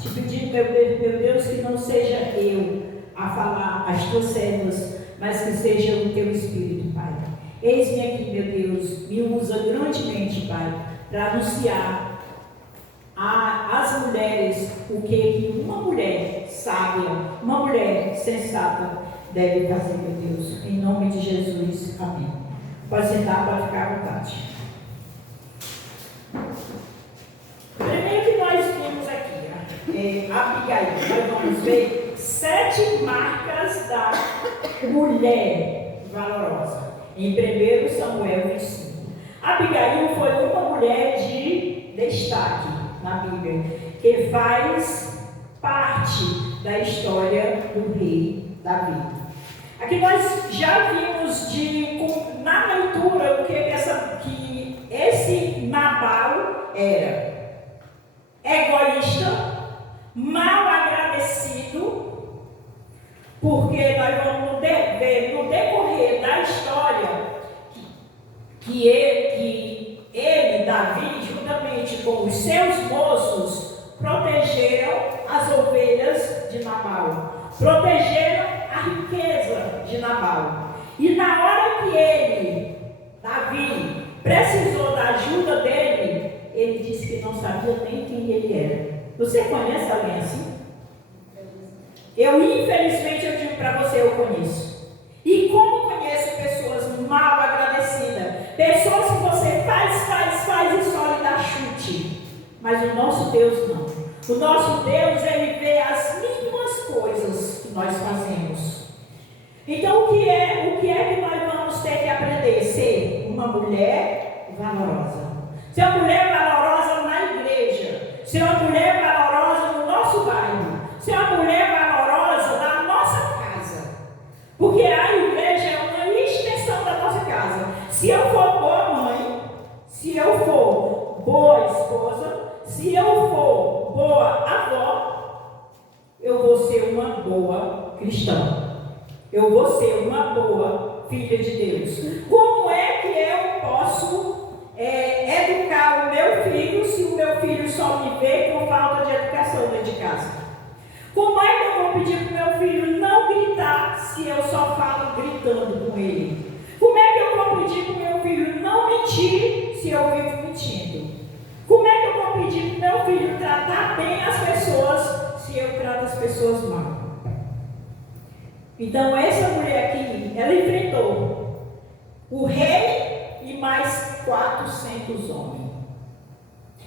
Te pedindo, meu Deus, que não seja eu a falar as tuas servas, mas que seja o teu Espírito, Pai. Eis-me aqui, meu Deus, me usa grandemente, Pai, para anunciar às mulheres o que uma mulher sábia, uma mulher sensata deve fazer, meu Deus. Em nome de Jesus, amém. Pode sentar, pode ficar à vontade. Primeiro que nós vimos aqui, Abigail, nós vamos ver 7 marcas da mulher valorosa. Em 1 Samuel 25. Abigail foi uma mulher de destaque na Bíblia, que faz parte da história do rei Davi. Aqui nós já vimos na leitura o que esse Nabal era. Egoísta, mal agradecido, porque nós vamos ver no decorrer da história que ele, Davi, juntamente com os seus moços, protegeram as ovelhas de Nabal, protegeram a riqueza de Nabal. E na hora que ele, Davi, precisou da ajuda dele, ele disse que não sabia nem quem ele era. Você conhece alguém assim? Infelizmente, eu digo para você, eu conheço. E como conheço pessoas mal agradecidas, pessoas que você faz e só lhe dá chute. Mas o nosso Deus não. O nosso Deus, ele vê as mínimas coisas que nós fazemos. Então, o que é que nós vamos ter que aprender? Ser uma mulher valorosa. Ser uma mulher valorosa na igreja. Ser uma mulher valorosa no nosso bairro. Ser uma mulher valorosa na nossa casa. Porque a igreja é uma extensão da nossa casa. Se eu for boa mãe, se eu for boa esposa, se eu for boa avó, eu vou ser uma boa cristã. Eu vou ser uma boa filha de Deus. Como é que eu posso educar o meu filho se o meu filho só me vê com falta de educação dentro de casa? Como é que eu vou pedir para o meu filho não gritar se eu só falo gritando com ele? Como é que eu vou pedir para o meu filho não mentir se eu vivo mentindo? Como é que eu vou pedir para o meu filho tratar bem as pessoas se eu trato as pessoas mal? Então essa mulher aqui, ela enfrentou o rei e mais 400 homens.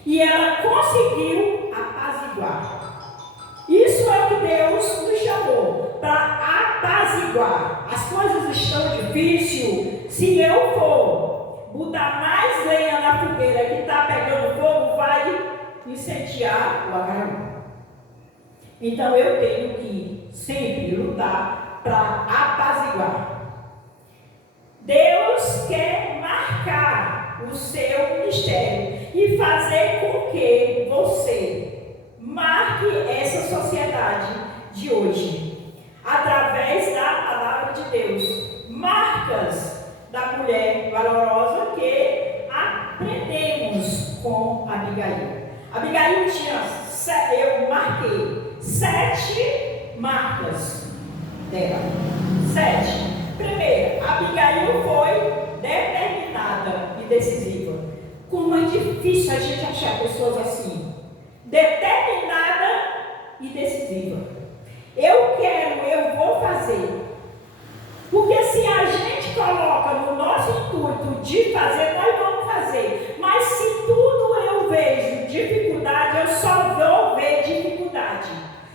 E ela conseguiu apaziguar. Isso é o que Deus nos chamou, para apaziguar. As coisas estão difíceis. Se eu for botar mais lenha na fogueira que está pegando fogo, vai incendiar o agarrão. Então eu tenho que sempre lutar para apaziguar. Deus quer marcar o seu ministério e fazer com que você marque essa sociedade de hoje, através da palavra de Deus. Marcas da mulher valorosa que aprendemos com Abigail. Abigail tinha, eu marquei 7 marcas dela. 7. Primeiro, Abigail foi determinada e decisiva. Como é difícil a gente achar pessoas assim. Determinada e decisiva. Eu vou fazer. Porque se a gente coloca no nosso intuito de fazer, nós vamos fazer. Mas se tudo eu vejo dificuldade, eu só vou ver dificuldade.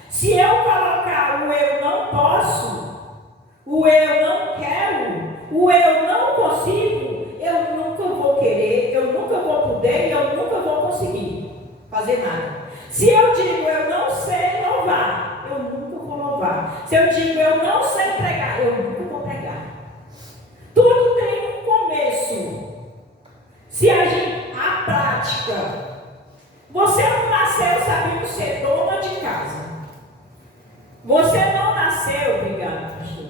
Se eu colocar o eu não posso, o eu não quero, o eu não consigo, eu nunca vou querer, eu nunca vou poder, eu nunca vou conseguir fazer nada. Se eu digo eu não sei louvar, eu nunca vou louvar. Se eu digo eu não sei pregar, eu nunca vou pregar. Tudo tem um começo. Se a prática, você não nasceu sabendo ser dona de casa. Você não nasceu, obrigada, pastor.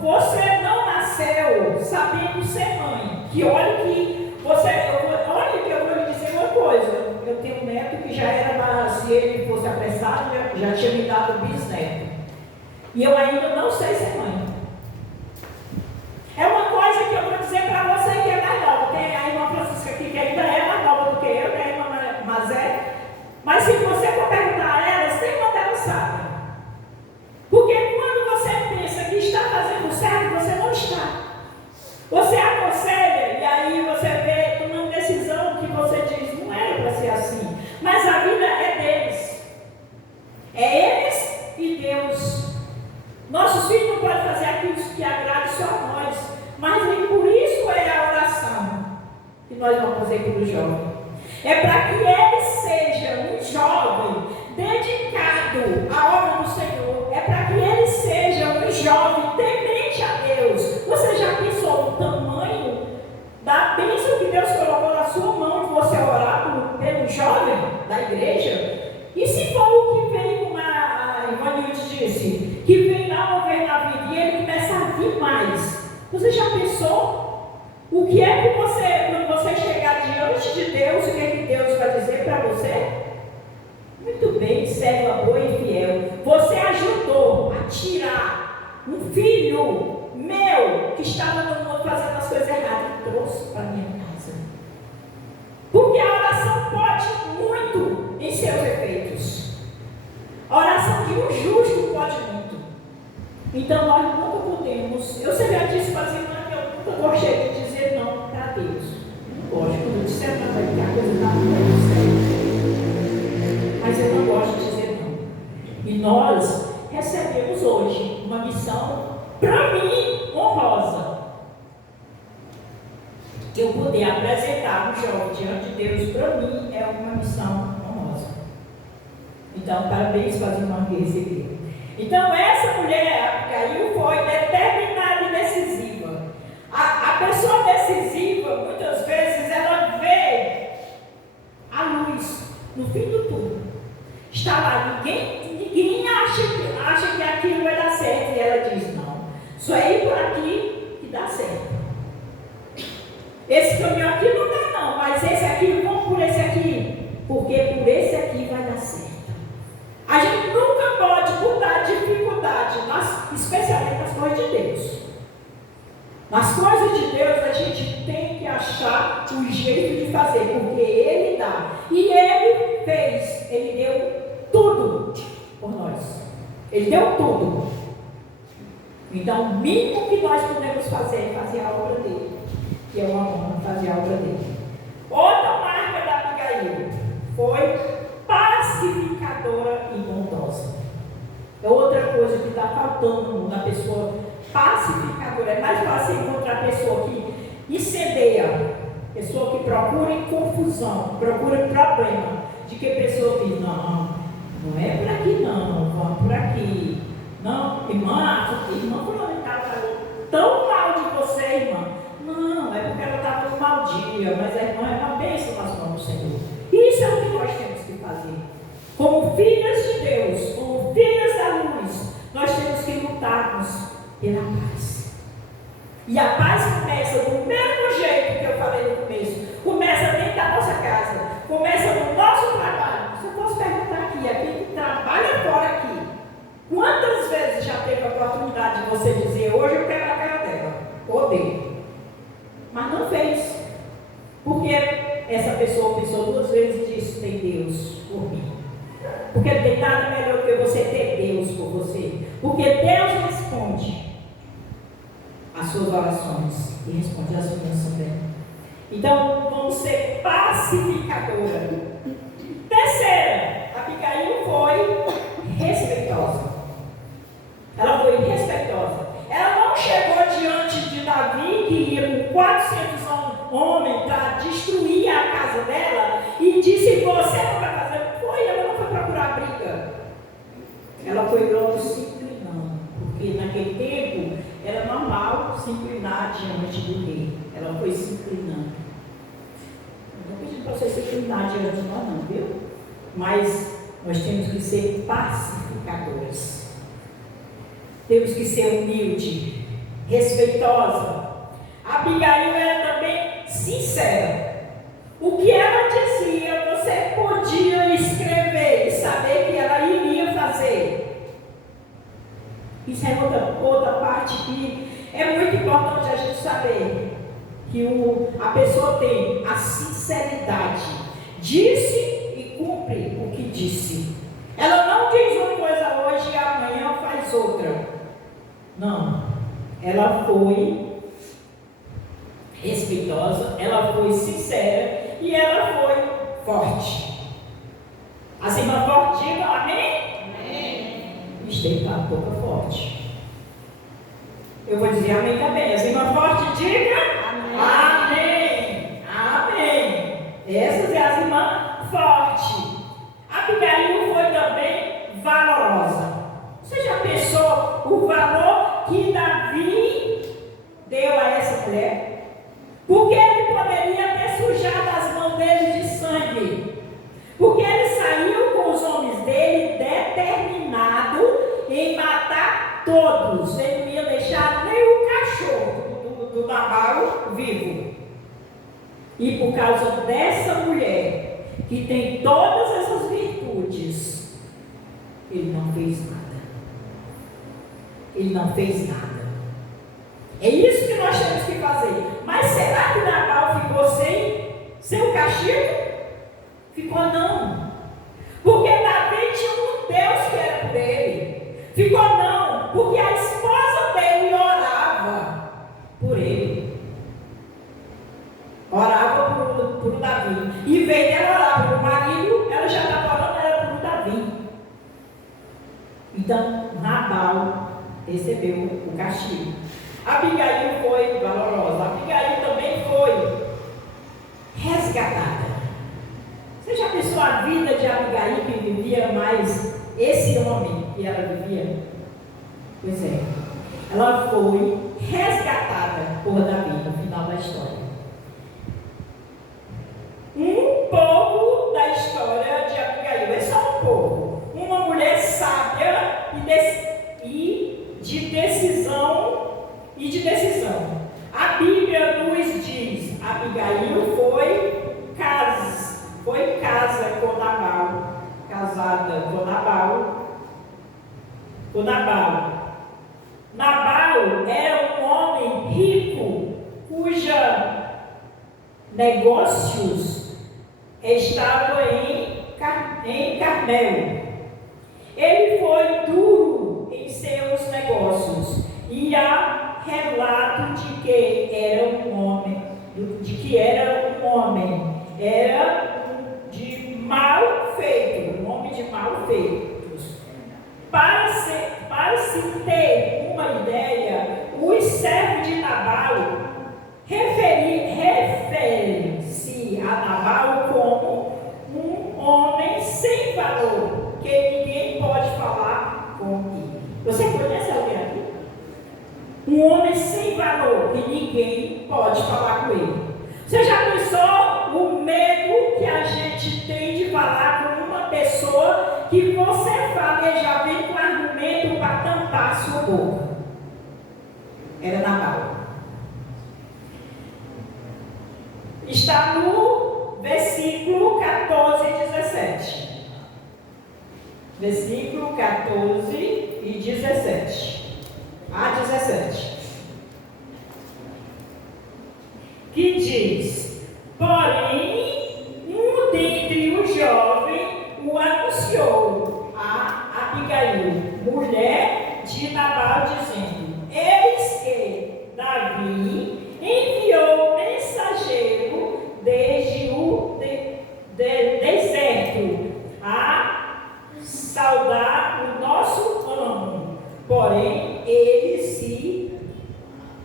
Você não nasceu sabendo ser mãe. Que olha que eu vou lhe dizer uma coisa. Eu tenho um neto que já era das se ele fosse apressado, já tinha me dado bisneto. E eu ainda não sei ser mãe. É uma coisa que eu vou dizer para você que é mais nova. Tem a irmã Francisca aqui que ainda é mais nova do que eu, tem a irmã Mazé. Mas se você for perguntar a elas, nenhuma delas sabe. Porque quando você pensa que está fazendo certo, você não está. Você aconselha e aí você vê tomando decisão que você diz, não era para ser assim. Mas a vida é deles. É eles e Deus. Nossos filhos não podem fazer aquilo que agrade só a nós. Mas nem por isso é a oração que nós vamos fazer pelo jovem. É para que ele seja um jovem dedicado à obra do Senhor. É para que ele seja um jovem temente a Deus. Você já pensou no tamanho da bênção que Deus colocou na sua mão de você orar pelo jovem da igreja? E se for o que vem, como a Ivanilde disse, que vem lá mover na vida e ele começa a vir mais? Você já pensou? O que é que você, quando você chegar diante de Deus, o que é que Deus vai dizer para você? Muito bem, serva boa e fiel. Você ajudou a tirar um filho meu que estava no mundo fazendo as coisas erradas e trouxe para minha casa. Porque a oração pode muito em seus efeitos. A oração de um justo pode muito. Então nós nunca podemos. Eu sempre disse para as irmãs que eu nunca gostei de dizer não para Deus. Eu não gosto. Quando eu disser não, vai ficar a coisa está muito séria. Mas eu não gosto de dizer não. E nós recebemos hoje uma missão, para mim, honrosa. Eu poder apresentar um jovem diante de Deus, para mim, é uma missão honrosa. Então, parabéns para as irmãs que receberam. Então, essa mulher, Abigail, foi determinada e decisiva. A pessoa decisiva, muitas vezes, ela vê a luz no fim do túnel. Está lá, ninguém acha que aquilo vai dar certo. E ela diz, não, só é ir por aqui que dá certo. Esse caminho aqui não dá não, mas esse aqui, vamos por esse aqui, porque por esse aqui vai dar certo. A gente nunca pode botar dificuldade, especialmente nas coisas de Deus. Nas coisas de Deus a gente tem que achar um jeito de fazer, porque Ele dá. E Ele fez, Ele deu tudo por nós. Ele deu tudo. Então o mínimo que nós podemos fazer é fazer a obra dele. Que é uma honra fazer a obra dele. Outra marca da Abigail foi pacificadora e bondosa. É outra coisa que está faltando na pessoa pacificadora. É mais fácil encontrar pessoa que incendeia, pessoa que procura confusão, procura problema, de que pessoa que não é por aqui não, vamos por aqui. Não, irmã fulana está tão mal de você, irmã. Não, é porque ela está com um mau dia, mas a irmã é uma bênção nas mãos do Senhor. Isso é o que nós temos que fazer. Como filhas de Deus, como filhas da luz, nós temos que lutarmos pela paz. E a paz começa do mesmo jeito que eu falei no começo. Começa dentro da nossa casa, começa no nosso trabalho. Se eu posso perguntar aqui, aquele que trabalha fora aqui, quantas vezes já teve a oportunidade de você dizer, hoje eu quero a cara dela, ou dele? Mas não fez. Porque essa pessoa pensou duas vezes e disse, tem Deus por mim. Porque não tem nada melhor do que você ter Deus por você. Porque Deus responde as suas orações e responde as minhas também. Então, vamos ser pacificadora. Terceira, Abigail foi respeitosa. Ela foi respeitosa. Ela não chegou diante de Davi, que ia com 400 homens para destruir a casa dela, e disse, você não vai fazer. Ela não foi procurar briga. Ela foi logo se inclinando, porque naquele tempo era normal se inclinar diante do rei. Ela foi se inclinando. Não estou pedindo para você se inclinar diante de nós não, viu? Mas nós temos que ser pacificadores. Temos que ser humilde, respeitosa. Abigail era também sincera. O que ela dizia, você podia escrever parte que é muito importante a gente saber que a pessoa tem a sinceridade, disse e cumpre o que disse. Ela não diz uma coisa hoje e amanhã faz outra. Não, ela foi respeitosa, ela foi sincera e ela foi forte. As irmãs fortes digam amém? Amém. Esteve com a boca forte. Eu vou dizer amém também. As irmãs fortes digam amém. Amém. Amém. Essas é as irmãs fortes. Abigail foi também valorosa. Você já pensou o valor que Davi deu a essa mulher? Porque ele poderia ter sujado as mãos dele de sangue. Porque ele saiu com os homens dele determinado em matar todos. Ele não ia deixar nem o cachorro do Nabal vivo. E por causa dessa mulher, que tem todas essas virtudes, ele não fez nada. Ele não fez nada. É isso que nós temos que fazer. Mas será que Nabal ficou sem o castigo? Ficou não. Porque Davi tinha um Deus que era por ele. Ficou não. Porque a esposa dele orava por ele. Orava por Davi. E veio dela orar pelo marido, ela já estava orando, era por Davi. Então, Nabal recebeu o castigo. Abigail foi valorosa. Abigail também foi resgatada. Você já pensou a vida de Abigail que vivia mais esse homem que ela vivia? Pois é. Ela foi resgatada por Davi no final da história. Um pouco da história de Abigail, é só um pouco. Uma mulher sábia e de decisão. A Bíblia nos diz: Abigail foi casa com Nabal, casada com Nabal. Nabal era um homem rico, cujos negócios estavam em Carmel. Ele foi duro em seus negócios e há relato de que era um homem, era de mal feito, um homem de mal feitos. Para se ter uma ideia, os servos de Nabal referem-se a Nabal como um homem sem valor, que ninguém pode falar com ele. Você conhece alguém aqui? Um homem sem valor, que ninguém pode falar com ele. Você já pensou o medo que a gente tem de falar com uma pessoa que você fala e já vem com argumento para tampar a sua boca? Era Nabal. Está no versículo 14 e 17. Versículo 14 e 17. A 17. Que diz: porém, um dentre os jovens o anunciou a Abigail, mulher de Nabal, dizendo: eis que Davi enviou mensageiro desde o deserto a saudar o nosso amo. Porém, ele se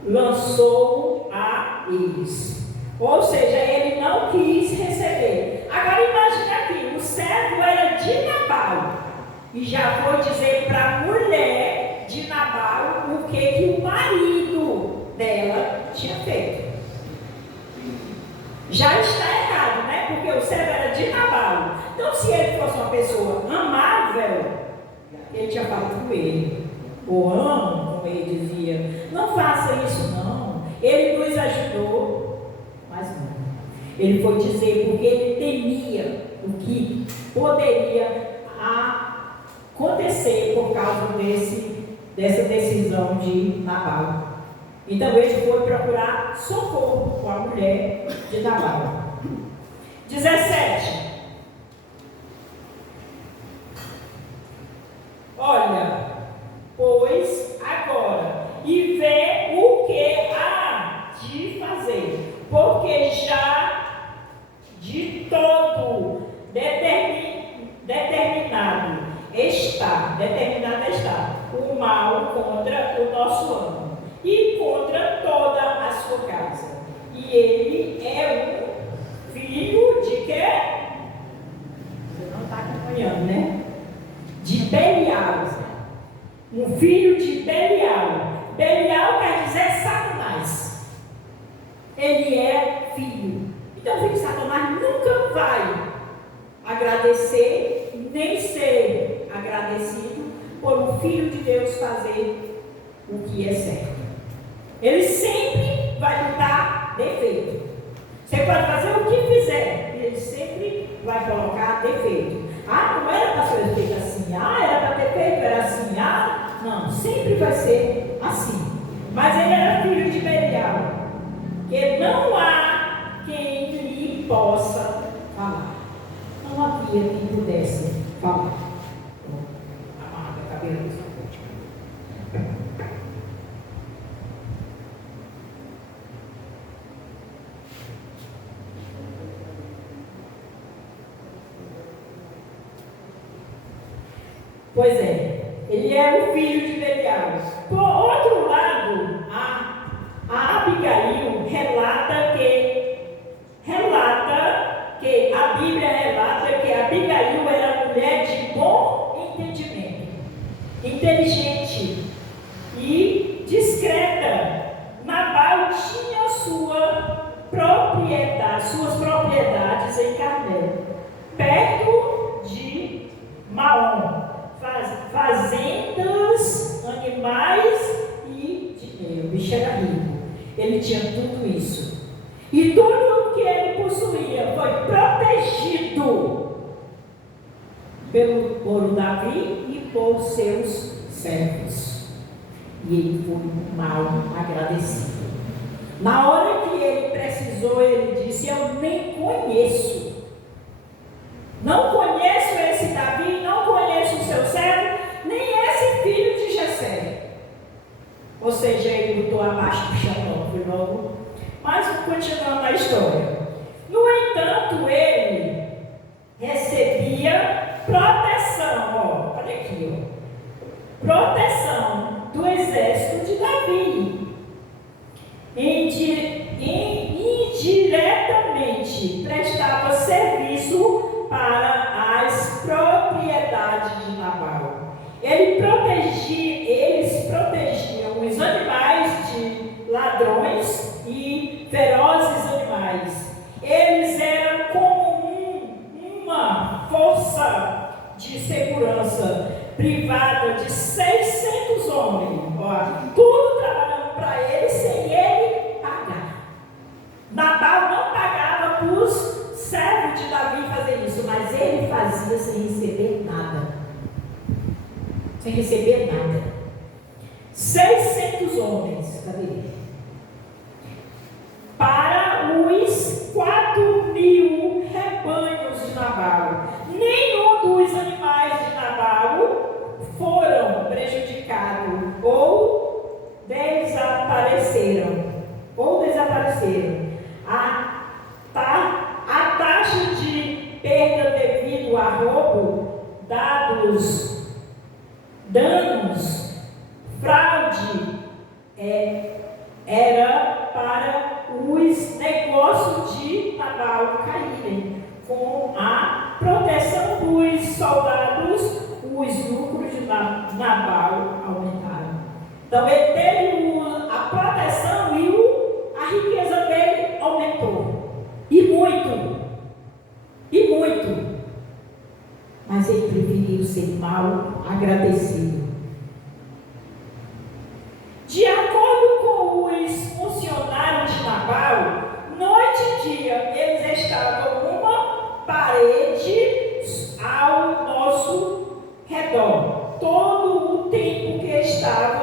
lançou a eles. Ou seja, ele não quis receber. Agora imagine aqui, o servo era de Nabal e já foi dizer para a mulher de Nabal o que o marido dela tinha feito. Já está errado, né? Porque o servo era de Nabal. Então, se ele fosse uma pessoa amável, ele tinha falado com ele. Ou amo, como ele dizia, não faça isso não. Ele nos ajudou, mas não. Ele foi dizer porque ele temia o que poderia acontecer por causa dessa decisão de Nabal. Então ele foi procurar socorro com a mulher de Nabal. 17. Olha, pois agora, e vê o que há de fazer, porque já de todo determinado está o mal contra o nosso amo e contra toda a sua casa. E ele é um filho de quê? Você não está acompanhando, né? De Belial. Um filho de Belial. Belial quer dizer Satanás. Ele é filho. Então o filho de Satanás nunca vai agradecer, nem ser agradecido por um filho de Deus fazer o que é certo. Ele sempre vai lutar defeito. Você pode fazer o que fizer, e ele sempre vai colocar defeito. Ah, não era para ser feito assim. Ah, era para ter feito, era assim. Ah, não, sempre vai ser assim. Mas ele era filho de Belial, que não há quem lhe possa falar. Não havia quem pudesse falar. Amarra a cabeça do seu. Pois é, ele é o filho de Belial. Por outro lado, a Abigail relata que a Bíblia relata que Abigail era mulher de bom entendimento, inteligente e discreta. Nabal tinha suas propriedades em Carmel, perto de Maom, fazendas, animais e dinheiro. O bicho era rico. Ele tinha tudo isso. E tudo o que ele possuía foi protegido por Davi e por seus servos. E ele foi mal agradecido. Na hora que ele precisou, ele disse: eu nem conheço. Não conheço esse Davi, não conheço o seu servo, nem esse filho de Jessé. Ou seja, ele botou abaixo do chão, foi logo. Mas continuando a história. No entanto, ele recebia proteção, olha aqui, proteção do exército de Davi. Indiretamente prestava serviço para as propriedades de Nabal. Eles protegiam os animais de ladrões e ferozes animais. Eles eram como uma força de segurança privada de 600 homens. Tudo trabalhando para ele sem ele pagar. Nabal não pagava para os servos de Davi fazer isso, mas ele fazia sem receber nada. Sem receber nada. 600 homens, cadê ele? Para os 4.000 rebanhos de Nabal. Nenhum dos animais de Nabal foram prejudicados ou desapareceram. A taxa de perda devido a roubo, danos, fraude, era para os negócios de Nabal caírem. Com a proteção dos soldados, os lucros de Nabal aumentaram. Então ele teve a proteção e a riqueza dele aumentou. E muito. Mas ele preferiu ser mal agradecido. De acordo com os funcionários de Nabal, noite e dia eles estavam uma parede ao nosso redor. Todo o tempo que estava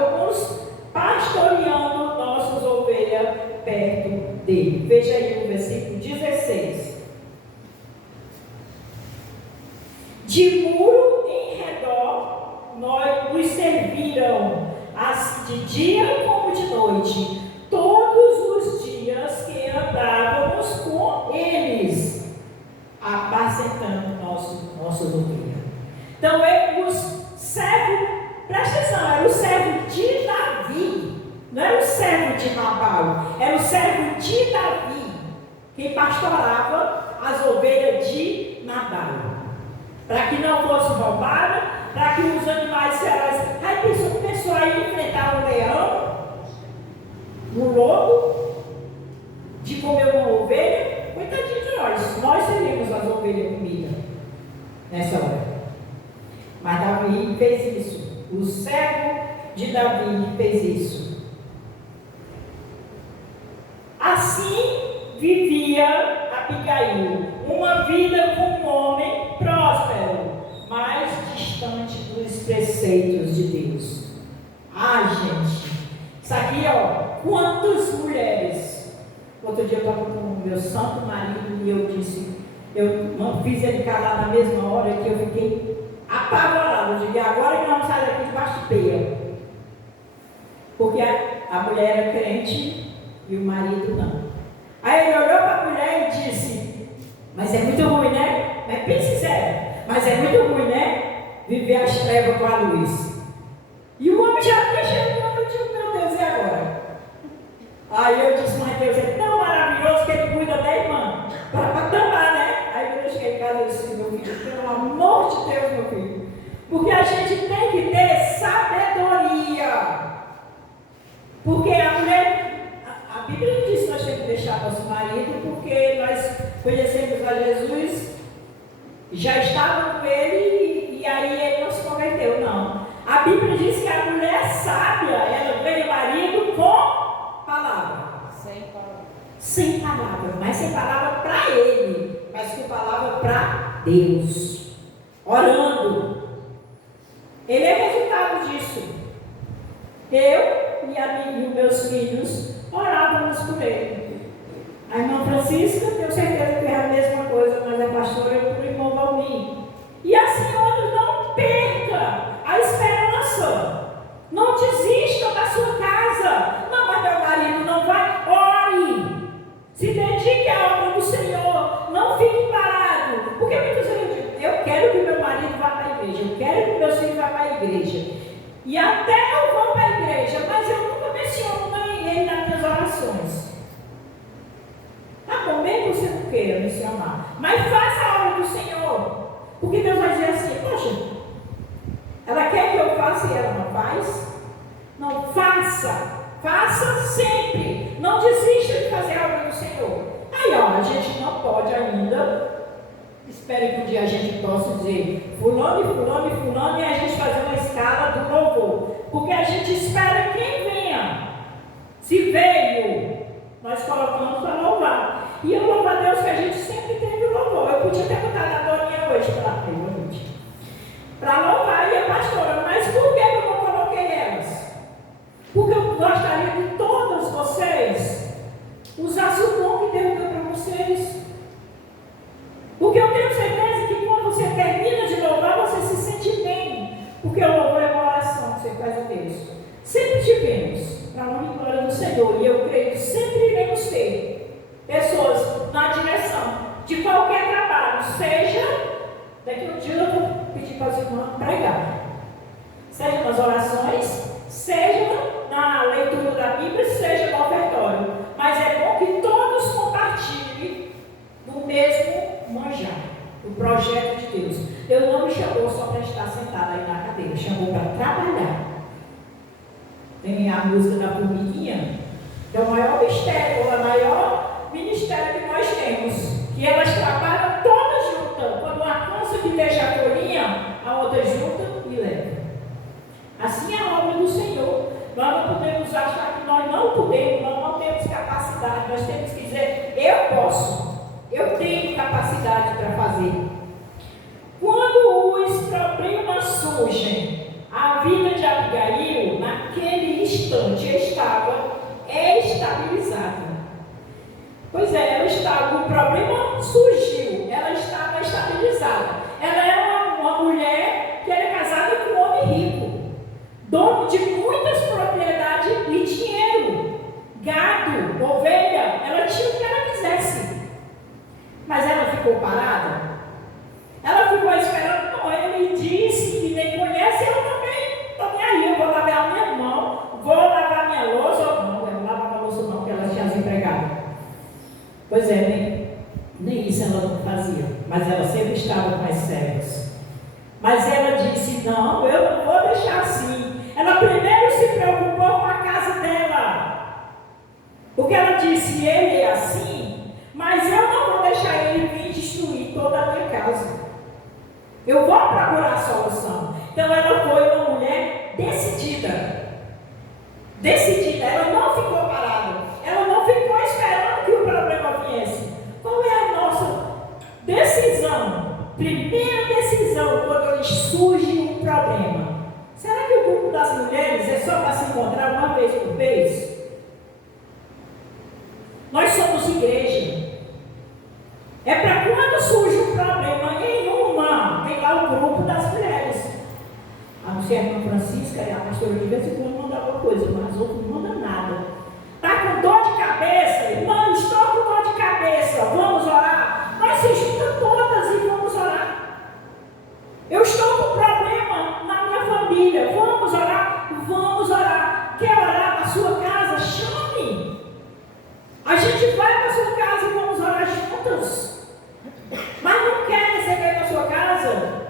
veja aí o versículo 16. De muro em redor nos serviram, assim de dia como de noite, todos os dias que andávamos com eles, apacentando nosso ovelha. Então, os servos, presta atenção, era o servo de Davi, não era o servo de Nabal, era o servo de Davi, que pastorava as ovelhas de Nabal, para que não fosse roubada, para que os animais ferais. Aí pensou aí enfrentar um leão, um lobo, de comer uma ovelha. Coitadinho de nós seríamos as ovelhas comidas nessa hora. Mas Davi fez isso. O servo de Davi fez isso. Assim vivia Abigail, uma vida com um homem próspero, mais distante dos preceitos de Deus. Gente, isso aqui, quantas mulheres. Outro dia eu estava com o meu santo marido e eu disse, eu não fiz ele calar na mesma hora que eu fiquei apavorado. Eu digo, agora que nós vamos sair daqui debaixo de peia. Porque a mulher era crente e o marido não. Aí ele olhou para a mulher e disse, mas é muito ruim, né? Mas pense sério, mas é muito ruim, né? Viver as trevas com a luz. E o homem já tinha chegado, eu digo, meu Deus, e agora? Aí eu disse, mas Deus é tão maravilhoso que ele cuida da irmã, para tampar, né? Aí eu cheguei em casa e disse, meu filho, pelo amor de Deus, meu filho, porque a gente tem que ter sabedoria. Porque a mulher, a Bíblia não diz que nós temos que deixar nosso marido, porque nós conhecemos a Jesus, já estava com ele e aí ele não se converteu, não. A Bíblia diz que a mulher sábia, ela ganha marido com palavra. Sem palavra, mas sem palavra para ele, mas com palavra para Deus. Orando. Ele é resultado disso. Eu e os meus filhos orávamos por ele. A irmã Francisca, tenho certeza que é a mesma coisa, mas é pastora por irmão Valmir. E assim, outros, não perca a esperança. Não desista da sua casa. Não, mas meu marido não vai. Ore. Se dedique à obra do Senhor. Não fique parado. Porque muitas vezes eu quero que meu marido vá para a igreja. Eu quero que meus filhos vá para a igreja. E até eu vou para a igreja, mas eu nunca menciono ele nas minhas orações. Tá bom, mesmo que você não queira mencionar, mas faça a obra do Senhor. Porque Deus vai dizer assim, poxa, ela quer que eu faça e ela não faz? Não, faça sempre. Não desista de fazer a obra do Senhor. Aí, a gente não pode ainda. Espero que um dia a gente possa dizer fulano e fulano e fulano e a gente fazer uma escala do louvor. Porque a gente espera quem venha. Se veio, nós colocamos para louvar. E eu louvo a Deus que a gente sempre teve louvor. Eu podia ter botado a Dorinha hoje para louvar e a pastora. Mas por que eu não coloquei elas? Porque eu gostaria de todos vocês usassem o dom que Deus deu para vocês. Porque eu tenho certeza que quando você termina de louvar, você se sente bem. Porque o louvor é uma oração que você faz a Deus. Sempre tivemos, para a honra e glória do Senhor. E eu creio que sempre iremos ter pessoas na direção de qualquer trabalho. Seja, daqui um dia eu vou pedir para as irmãs pregar. Seja nas orações, seja na leitura da Bíblia, seja no ofertório. Mas é bom que todos compartilhem do mesmo manjar, o projeto de Deus. Deus não me chamou só para estar sentada aí na cadeira, chamou para trabalhar. Tem a música da formiguinha, que é o maior mistério, o maior ministério que nós temos, que elas trabalham todas juntas. Quando uma cansa que deixa a folhinha, a outra junta e leva. Assim é a obra do Senhor. Nós não podemos achar que nós não podemos, nós não temos capacidade, nós temos que dizer, eu posso. Eu tenho capacidade para fazer. Quando os problemas surgem, a vida de Abigail, naquele instante, estava estabilizada. Pois é, o problema surgiu, ela estava estabilizada. Ela era uma mulher que era casada com um homem rico, dono de muitas propriedades e dinheiro, gado, ovelha, ela tinha o que ela quisesse. Mas ela ficou parada? Ela ficou esperando, não, ele me disse que nem conhece, eu também estou nem aí, eu vou lavar a minha mão, vou lavar minha louça, não, eu não lavava a louça não, porque ela tinha desempregada. Pois é, nem isso ela não fazia, mas ela sempre estava com as servas. Mas ela disse, não, eu não vou deixar assim. Ela primeiro se preocupou com a casa dela, porque ela disse, ele é assim, mas eu não vou deixar ele vir destruir toda a minha casa. Eu vou procurar a solução. Então ela foi uma mulher decidida. Decidida, ela não ficou parada. Ela não ficou esperando que o problema viesse. Qual é a nossa decisão? Primeira decisão quando surge um problema. Será que o grupo das mulheres é só para se encontrar uma vez por mês? Nós somos igreja. É para quando surge um problema em uma, tem lá o grupo das mulheres. A nossa irmã Francisca e a pastora de vez em quando mandam alguma coisa, mas outros não mandam nada. Está com dor de cabeça? Irmão, estou com dor de cabeça, vamos orar? Nós se juntamos todas e vamos orar. Eu estou com problema na minha família, vamos orar? Vamos orar. Quer orar na sua casa? Chame. A gente vai para a sua casa e vamos orar juntas. Mas não quer receber na sua casa?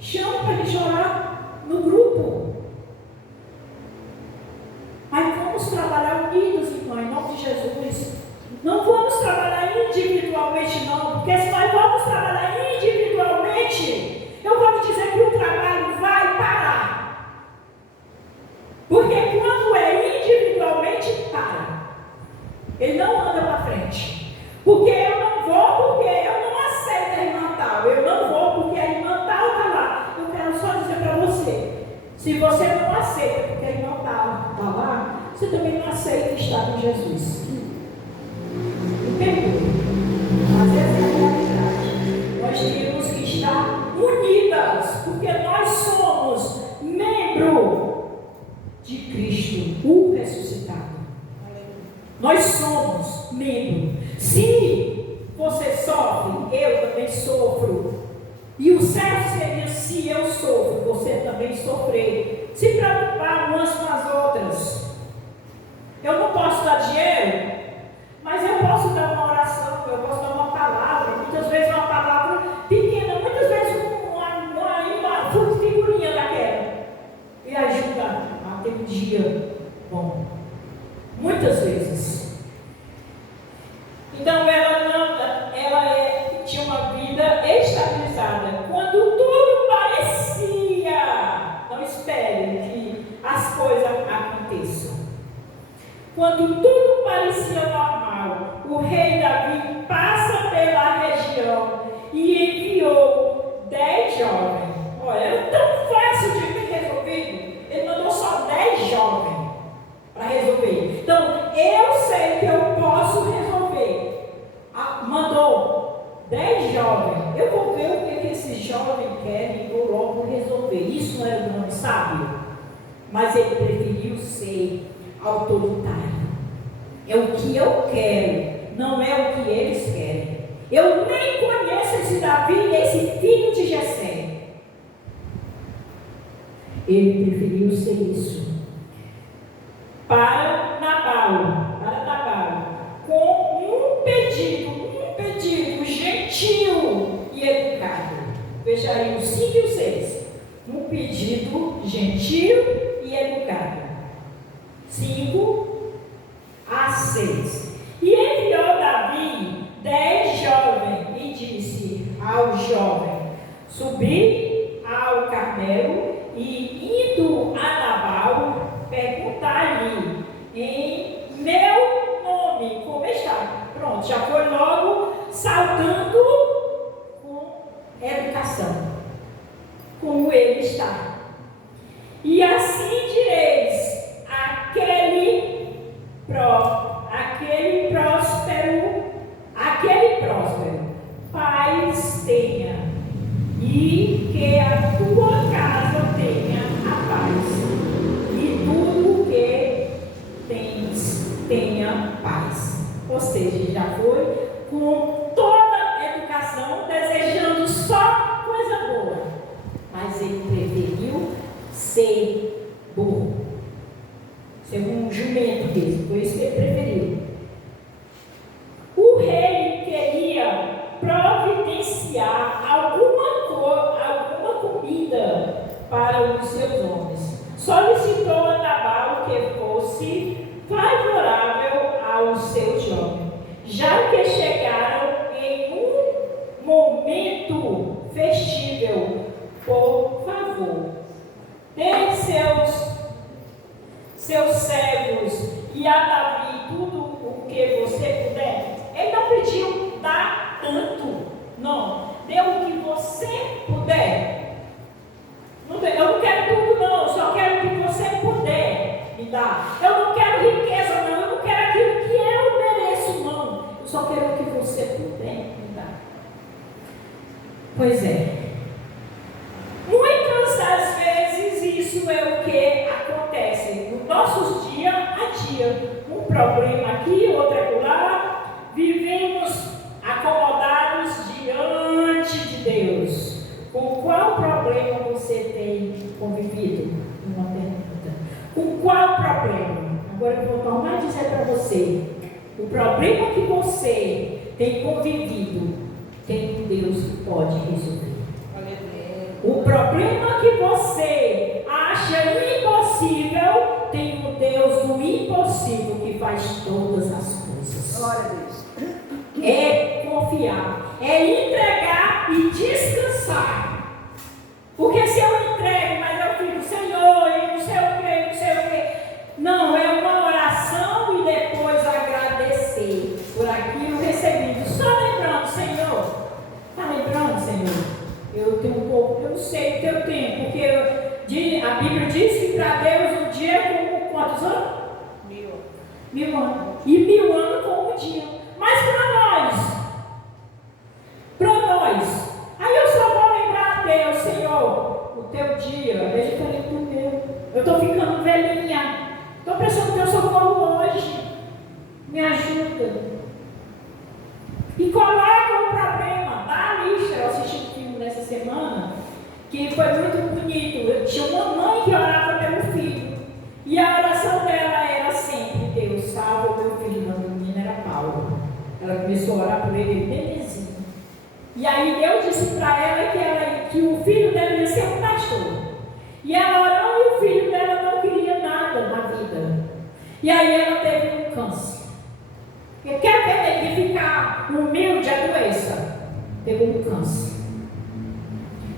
Chama para a gente orar no grupo. Mas vamos trabalhar unidos, irmão, em nome de Jesus. Não vamos trabalhar individualmente, não, porque se nós vamos trabalhar individualmente, eu vou te dizer que o trabalho vai parar. Porque quando é individualmente, para. Ele não anda para frente. Porque eu não vou, porque eu não aceito a irmã tal. Eu não vou, porque a irmã tal está lá. Eu quero só dizer para você, se você não aceita, porque a irmã tal está lá, você também não aceita estar com Jesus. Me perdoe. Mas essa é a realidade. Nós temos que estar unidas, porque nós somos membro de Cristo, o ressuscitado. Nós somos membro. Se você sofre, eu também sofro. E o certo seria, se eu sofro, você também sofrer. Se preocupar umas com as outras. Eu não posso dar dinheiro, mas eu posso dar uma oração, eu posso dar uma palavra. Muitas vezes uma palavra pequena, muitas vezes uma figurinha daquela. E ajuda a ter um dia bom. Muitas vezes. Então ela tinha uma vida estabilizada. Quando tudo parecia, não espere que as coisas aconteçam. Quando tudo parecia normal, o rei Davi passa pela região e enviou 10 jovens. Olha, era tão fácil de ter resolvido. Ele mandou só 10 jovens para resolver. Então, eu sei que eu posso resolver. Mandou 10 jovens. Eu vou ver o que esses jovens querem e vou logo resolver. Isso não era um homem sábio, mas ele preferiu ser autoritário. É o que eu quero, não é o que eles querem. Eu nem conheço esse Davi, esse filho de Jessé. Ele preferiu ser isso. Para Nabal, com um pedido gentil e educado. Veja aí o 5 e o 6. Um pedido gentil e educado. 5 a 6. E enviou Davi 10 jovens e disse ao jovem: subi ao Carmelo e indo a Nabal, perguntar-lhe em meu nome como está. Pronto, já foi logo saltando com educação, como ele está. E assim direis: aquele próspero ser burro. Ser um jumento mesmo, foi isso que ele preferiu. O rei queria providenciar alguma comida para os seus homens. Solicitou a Nabal que fosse favorável aos seus jovens, já que chegaram em um momento festível. Por favor, dê seus servos e a Davi tudo o que você puder. Ele não pediu dar tanto, não. Dê o que você puder. Eu não quero tudo, não. Eu só quero o que você puder me dar. Eu não quero riqueza, não. Eu não quero aquilo que eu mereço, não. Eu só quero o que você puder me dar. Pois é. Muitas das vezes isso é o que acontece nos nossos dia a dia. Um problema aqui, outro acolá. Vivemos acomodados diante de Deus. Com qual problema você tem convivido? Uma pergunta. Com qual problema? Agora eu vou tornar a dizer para você. O problema que você tem convivido, tem um Deus que pode resolver. O problema que você acha impossível, tem um Deus do impossível que faz todas as coisas. Glória a Deus. É confiar, é entregar e descansar. Porque se eu entrego, mas eu fico, Senhor, e não sei o que, não sei o que. Não, é uma oração e depois agradecer por aquilo recebido. Só lembrando, Senhor. Está lembrando, Senhor? Eu tenho um pouco, eu não sei o teu tempo, porque a Bíblia diz que para Deus um dia é como quantos anos? 1000 anos. E 1000 anos como um dia. Mas para nós, aí eu só vou lembrar a Deus, Senhor, o teu dia, veja que eu lembro do meu. Eu estou ficando velhinha, estou precisando do teu socorro hoje, me ajuda. E coloca o problema, dá a lista. Eu assisti um filme nessa semana, que foi muito bonito. Tinha uma mãe que orava pelo filho, e a oração dela era sempre: Deus, salva o meu filho. O nome do menino era Paulo. Ela começou a orar por ele bebezinho. E aí Deus disse para ela que o filho dela ia ser um pastor. E ela orou e o filho dela não queria nada na vida. E aí ela teve um câncer. E quer ver ele ficar humilde a doença? Pegou um câncer.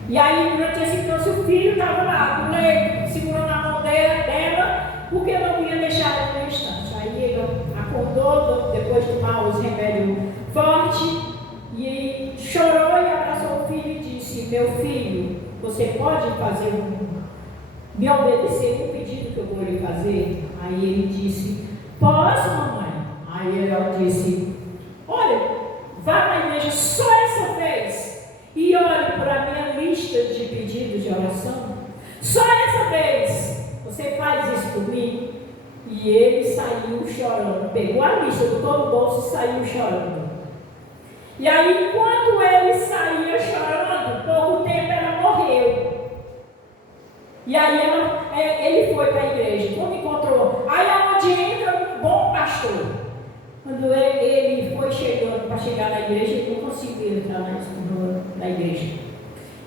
E aí durante esse câncer o filho estava lá no leito, segurando a mão dela, porque não ia deixar ela no instante. Aí ele acordou, depois de tomar os remédios fortes, e chorou e abraçou o filho e disse: meu filho, você pode me obedecer no pedido que eu vou lhe fazer? Aí ele disse: posso, mamãe. Aí ela disse: olha, vá na igreja só essa vez e ore por a minha lista de pedidos de oração. Só essa vez você faz isso por mim? E ele saiu chorando, pegou a lista, botou no bolso e saiu chorando. E aí, enquanto ele saía chorando, pouco tempo ela morreu. E aí ele foi para a igreja. Quando encontrou, aí é onde entra um bom pastor. Quando ele foi chegando para chegar na igreja, ele não conseguiu entrar na igreja.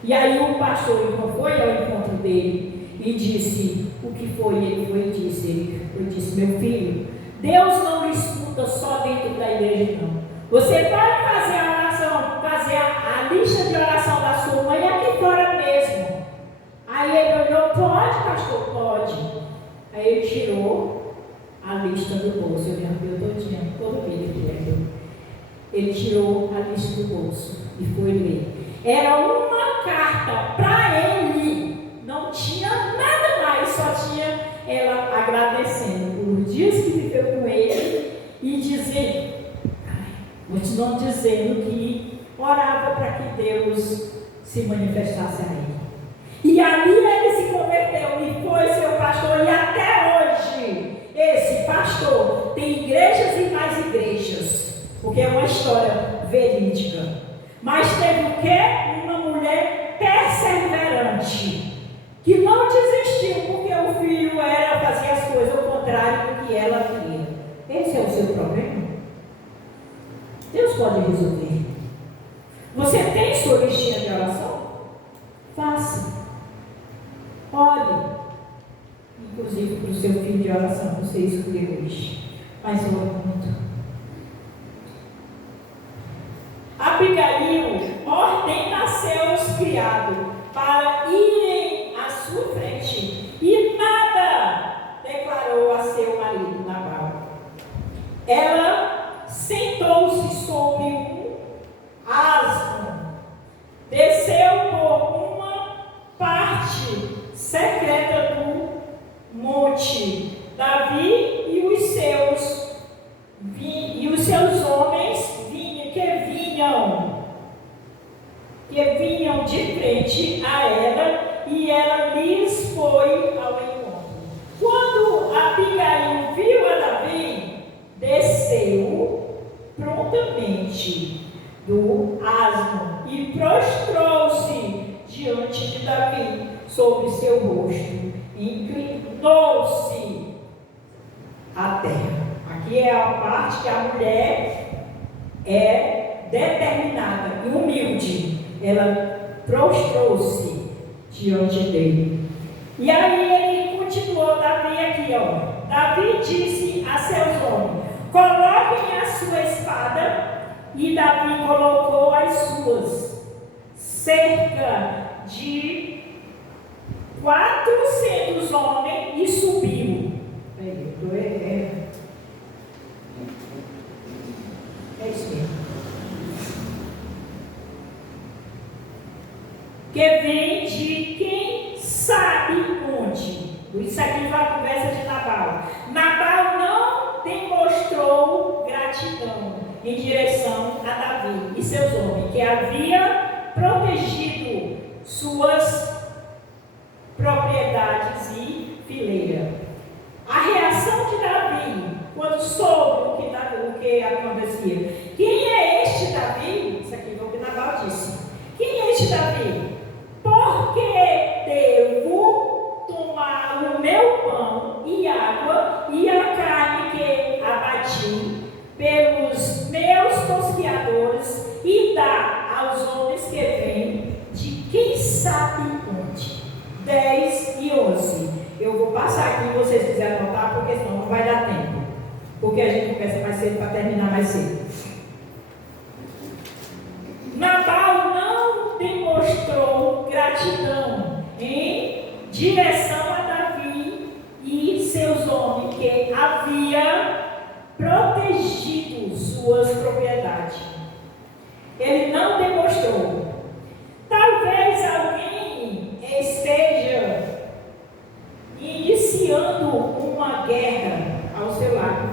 E aí o pastor foi ao encontro dele e disse: o que foi? Ele foi e disse: eu disse, meu filho, Deus não escuta só dentro da igreja, não. Você pode fazer a oração, fazer a lista de oração da sua mãe aqui fora mesmo. Aí ele olhou: pode, pastor? Pode. Aí ele tirou a lista do bolso. Eu me arrepio todinha, todo vídeo que é. Ele tirou a lista do bolso e foi ler. Era uma carta para ele. Não tinha nada mais, só tinha ela agradecendo por dias que viveu com ele e dizendo, continuando dizendo que orava para que Deus se manifestasse a ele. E ali ele se converteu e foi seu pastor, e até hoje esse pastor tem igrejas e mais igrejas, porque é uma história verídica. Mas teve o quê? Uma mulher perseverante, que não desistiu contrário do que ela queria. Esse é o seu problema? Deus pode resolver. Você tem sua listinha de oração? Faça. Ore. Inclusive para o seu filho de oração, você escolheu hoje. Mas ore muito. Abigail ordena a seus criados para irem à sua frente, e nada declarou a seu marido Nabal. Ela sentou-se sobre um asno, desceu por uma parte secreta do monte. Davi e os seus homens que vinham de frente a ela, e ela lhes foi ao encontro. Quando Abigail viu a Davi, desceu prontamente do asno e prostrou-se diante de Davi sobre seu rosto, inclinou-se à terra. Aqui é a parte que a mulher é determinada e humilde. Ela prostrou-se diante dele. E aí ele continuou, Davi aqui, ó. Davi disse a seus homens: coloquem a sua espada. E Davi colocou as suas. Cerca de 400 homens e subiu. É isso mesmo. Que vem de quem sabe onde. Isso aqui foi a conversa de Nabal. Nabal não demonstrou gratidão em direção a Davi e seus homens, que havia protegido suas propriedades e fileira. A reação de Davi, quando soube o que acontecia: quem é este Davi? Isso aqui é o que Nabal disse. Quem é este Davi? Porque devo tomar o meu pão e água e a carne que abati pelos meus tosquiadores e dar aos homens que vêm de quem sabe onde. 10 e 11. Eu vou passar aqui se vocês quiserem anotar, porque senão não vai dar tempo. Porque a gente começa mais cedo para terminar mais cedo. Nabal não demonstrou gratidão em direção a Davi e seus homens, que havia protegido suas propriedades. Ele não demonstrou. Talvez alguém esteja iniciando uma guerra ao seu lado,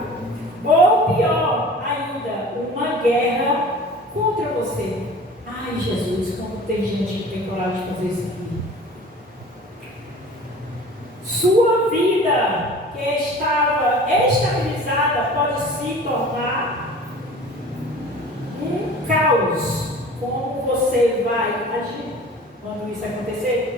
ou pior ainda, uma guerra contra você. Ai, Jesus, como tem gente que tem coragem de fazer isso aqui. Sua vida, que estava estabilizada, pode se tornar um caos. Como você vai agir quando isso acontecer?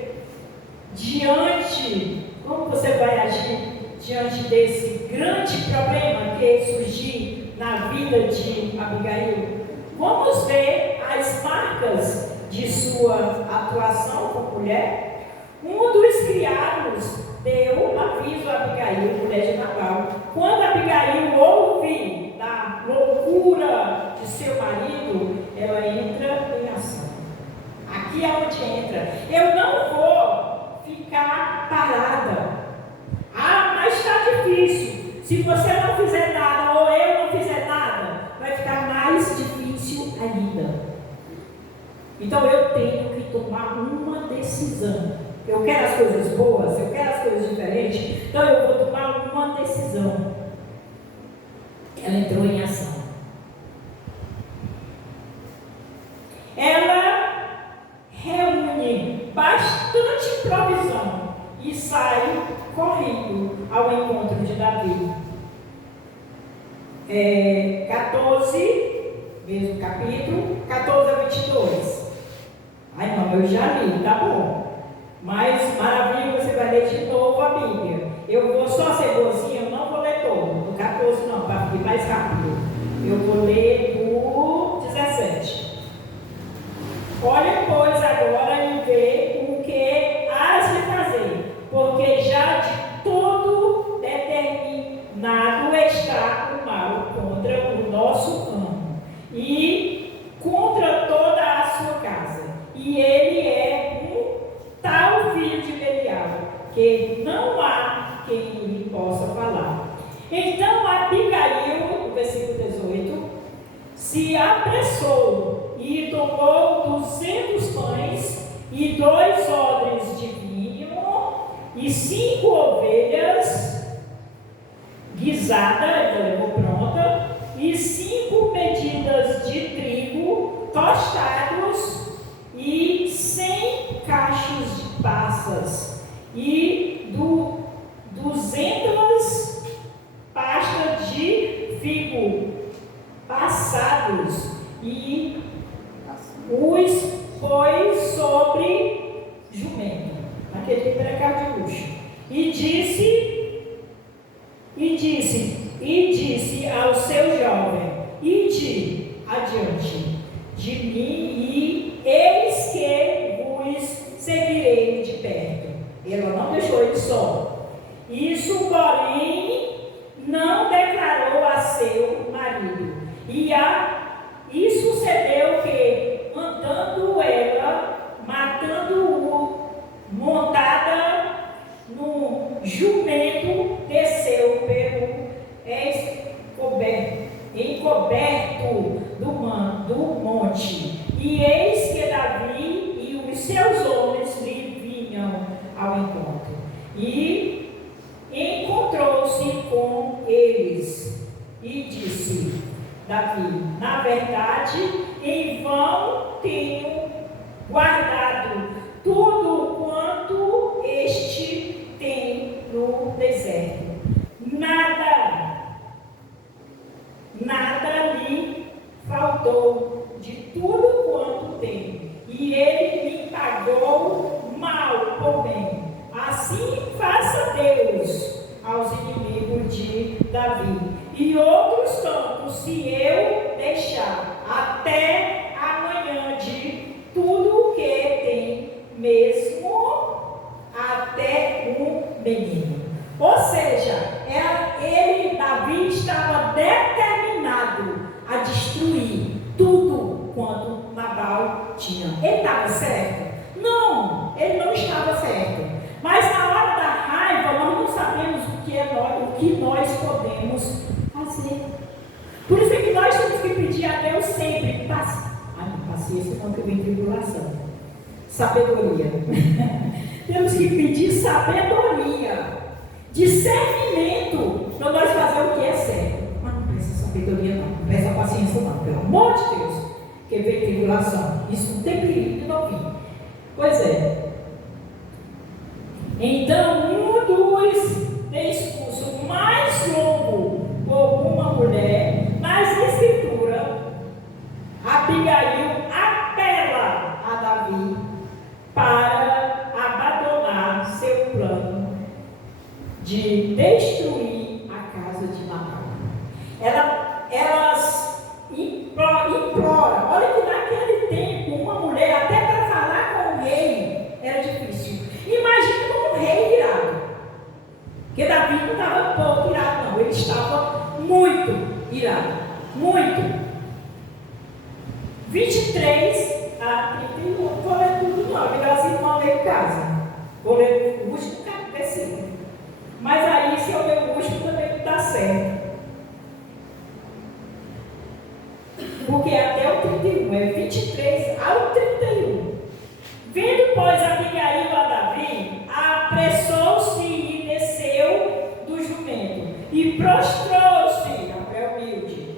Como você vai agir diante desse grande problema que surgir na vida de Abigail? Vamos ver as marcas de sua atuação como mulher. Um dos criados deu aviso a Abigail, mulher de Nabal. Quando Abigail ouve da loucura de seu marido, ela entra em ação. Aqui é onde entra. Eu não vou ficar parada. Ah, mas está difícil. Se você não fizer nada ou eu não fizer nada, vai ficar mais difícil ainda. Então eu tenho que tomar uma decisão. Eu quero as coisas boas, eu quero as coisas diferentes, então eu vou tomar uma decisão. Ela entrou em ação. Ela reúne bastante provisão e sai correndo ao encontro de Davi. 14, mesmo capítulo, 14 a 22. Ai não, eu já li, tá bom. Mas maravilha, você vai ler de novo a Bíblia. Eu vou só ser boazinha, eu não vou capítulo. Eu vou ler o 17. Olha, pois, agora e vê o que has de fazer, porque já de todo determinado está o mal contra o nosso amo e contra toda a sua casa. E ele é um tal filho de Belial, que não há quem lhe possa falar. Então Abigail, no versículo 18, se apressou e tomou 200 pães e 2 odres de vinho e 5 ovelhas guisadas, então levou pronta, e 5 medidas de trigo tostados e 100 cachos de passas e 200 pastas de figo passados e os pôs sobre jumento, naquele mercado de luxo, e disse ao seu jovem: ide adiante de mim, e eis que vos seguirei de perto. Ela não deixou ele só. Isso, porém, não declarou a seu marido. E sucedeu que, andando ela, matando-o, montada no jumento, desceu pelo encoberto do monte. E eis que Davi e os seus homens lhe vinham ao encontro. E encontrou-se com eles e disse: Davi, na verdade, em vão tenho guardado tudo quanto este tem no deserto. Nada lhe faltou de tudo quanto tem. E ele me pagou mal por bem. Assim faça Deus aos inimigos de Davi. E outros tantos, se eu deixar até amanhã de tudo que tem, mesmo até um menino. Ou seja, Davi estava determinado a destruir tudo quanto Nabal tinha. Ele estava certo? Não, ele não estava certo. Mas na hora da raiva, nós não sabemos o que nós podemos fazer. Por isso é que nós temos que pedir a Deus sempre paciência quando vem tribulação. Sabedoria. Temos que pedir sabedoria, discernimento, para nós fazer o que é certo. Mas não peça sabedoria não peça paciência não, pelo amor de Deus, porque vem tribulação. Isso não tem perigo de não vir. Pois é. Então, um dos discursos mais longos por uma mulher nas escrituras, Abigail apela a Davi para abandonar seu plano de destruir a casa de Nabal. Elas imploram. Olha que naquele tempo uma mulher, até para falar com o rei, era difícil. Imagina como um rei irado. Porque Davi não estava pouco irado, não. Ele estava muito irado. Muito. 23 a 31. Vou ler tudo não, porque elas irmãs ler em casa. Vou ler o último versículo. Mas aí, se eu ler o último, também não dá certo. Porque até o 31, é 23 ao 31. Vendo, pois, Abigail a Davi, apressou-se e desceu do jumento, e prostrou-se, humilde,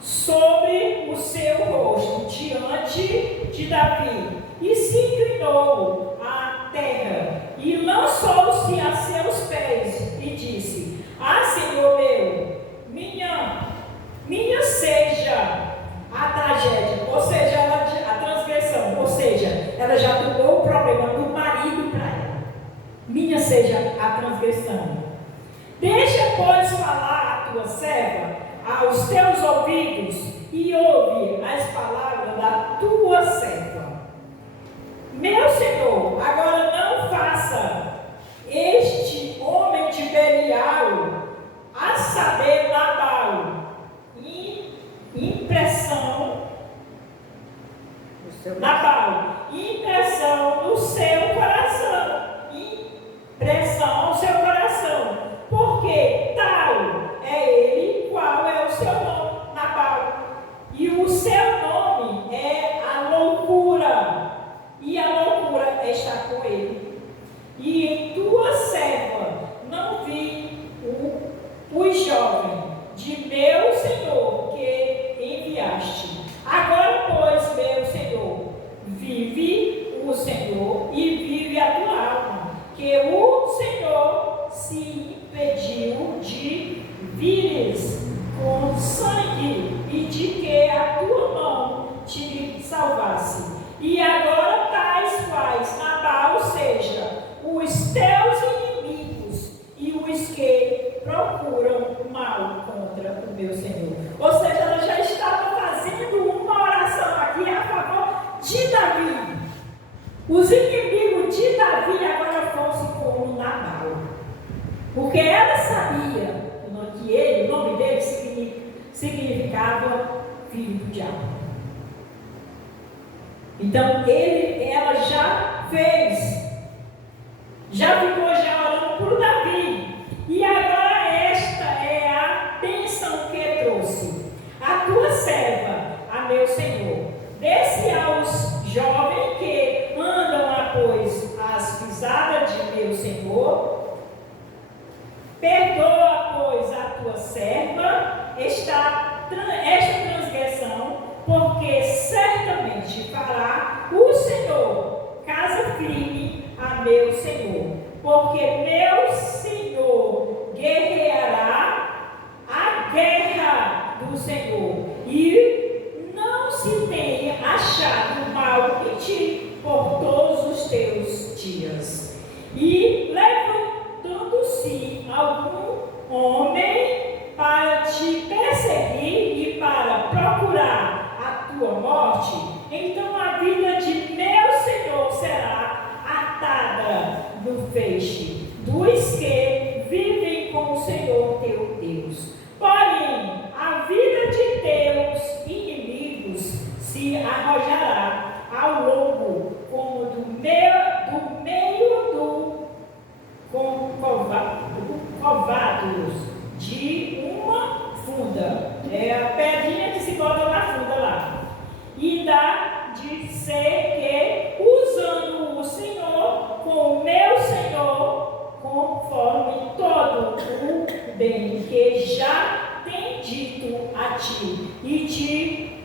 sobre o seu rosto, diante de Davi, e se inclinou à terra, e lançou-se a seus pés, e disse: Senhor meu, minha seja a tragédia, ou seja, a transgressão, ou seja, ela já tomou o problema do marido para ela. Minha seja a transgressão. Deixa, pois, falar a tua serva, aos teus ouvidos e ouve as palavras da tua serva. Meu Senhor, agora não faça este homem de Belial, a saber, Nabal, impressão no seu coração, impressão ao seu coração, porque tal é ele, qual é o seu nome, Nabal, e o seu nome é a loucura, e a loucura está com ele. E em tua serva não vi o jovem de meu Senhor que enviaste. Agora, pois, meu Senhor, vive o Senhor e vive a tua alma, que o Senhor se impediu de vires com sangue e de que a tua mão te salvasse. E agora tais quais Nabal seja os teus inimigos e os que procuram o mal contra o meu Senhor. Ou seja, ela já estava fazendo uma oração aqui a favor de Davi. Os inimigos de Davi agora foram-se como Nabal. Porque ela sabia que o nome dele significava filho do diabo. Então ela já fez, já ficou orando por Davi. E agora esta é a bênção que trouxe. A tua serva, a meu Senhor, desce aos jovens que andam após as pisadas de meu Senhor. Perdoa, pois, a tua serva esta transgressão, porque certamente fará o Senhor casa firme a meu Senhor, porque meu Senhor guerreará a guerra do Senhor, e não se tenha achado mal em ti por todos os teus dias. E levantando-se algum homem para te perseguir e para procurar a tua morte, então a vida de meu Senhor será atada no feixe dos que vivem com o Senhor teu Deus. Porém, a vida de teus inimigos se arrojará ao longo como do meio do covados de uma funda. É a pedrinha que se bota na funda lá. E dá de ser que, usando o Senhor com o meu Senhor, conforme todo o bem que já tem dito a ti, e te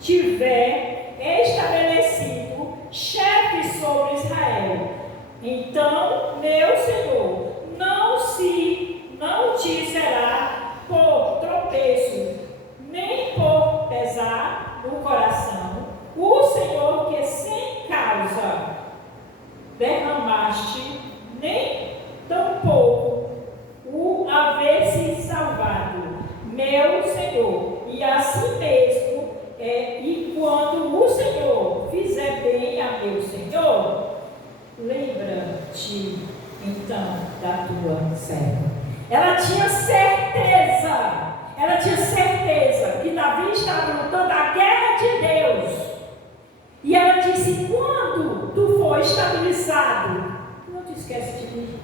tiver estabelecido chefe sobre Israel. Então, meu Senhor, não te será por tropeço, nem por pesar no coração, o Senhor que sem causa derramaste, nem tampouco o haver-se salvado, meu Senhor, e assim mesmo e quando o Senhor fizer bem a meu Senhor, lembra-te então da tua serva. Ela tinha certeza que Davi estava lutando a guerra de Deus. E ela disse: quando tu for estabilizado, tu não te esquece de mim.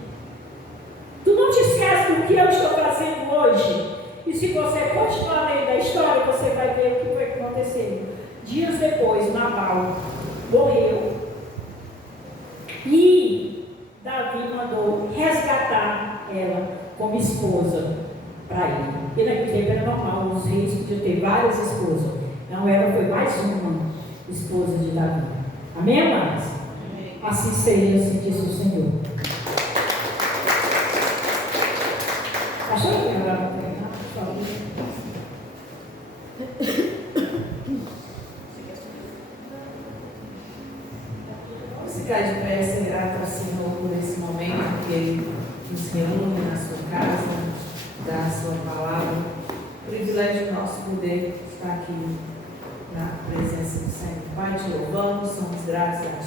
Tu não te esquece do que eu estou fazendo hoje. E se você continuar lendo a história, você vai ver o que foi que aconteceu. Dias depois, Nabal morreu. E Davi mandou resgatar ela como esposa para ele. E naquele tempo era normal, os reis podiam ter várias esposas. Não, ela foi mais uma esposa de Davi. Amém, amados? Amém. Assim seja, assim diz o Senhor. Achou que era para treinar? Por favor. Vamos ficar de pé e ser grato ao Senhor por esse momento que Ele nos reúne na sua casa, da sua palavra.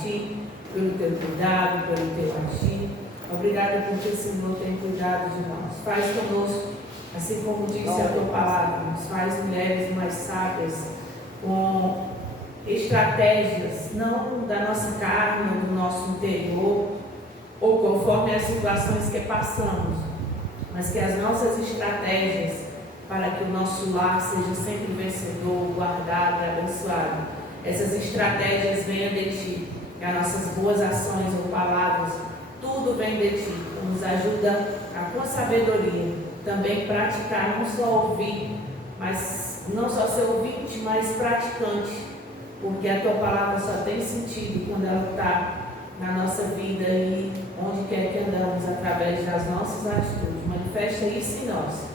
Ti, pelo Teu cuidado, pelo Teu agir. Obrigada porque o Senhor tem cuidado de nós. Faz conosco, assim como disse a Tua palavra, nos faz mulheres mais sábias, com estratégias, não da nossa carne, do nosso interior, ou conforme as situações que passamos, mas que as nossas estratégias para que o nosso lar seja sempre vencedor, guardado, abençoado, essas estratégias venham de Ti, que as nossas boas ações ou palavras, tudo vem de Ti, nos ajuda a, com sabedoria, também praticar, não só ouvir, mas não só ser ouvinte, mas praticante, porque a Tua palavra só tem sentido quando ela está na nossa vida e onde quer que andamos, através das nossas atitudes. Manifesta isso em nós.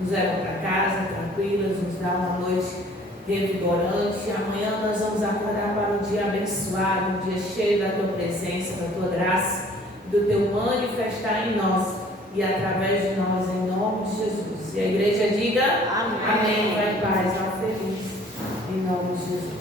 Nos leva para casa tranquilas, nos dá uma noite revigorante. Amanhã nós vamos acordar para um dia abençoado, um dia cheio da Tua presença, da Tua graça, do Teu manifestar em nós e através de nós, em nome de Jesus. E a igreja diga amém. Vai em paz, vá feliz, em nome de Jesus.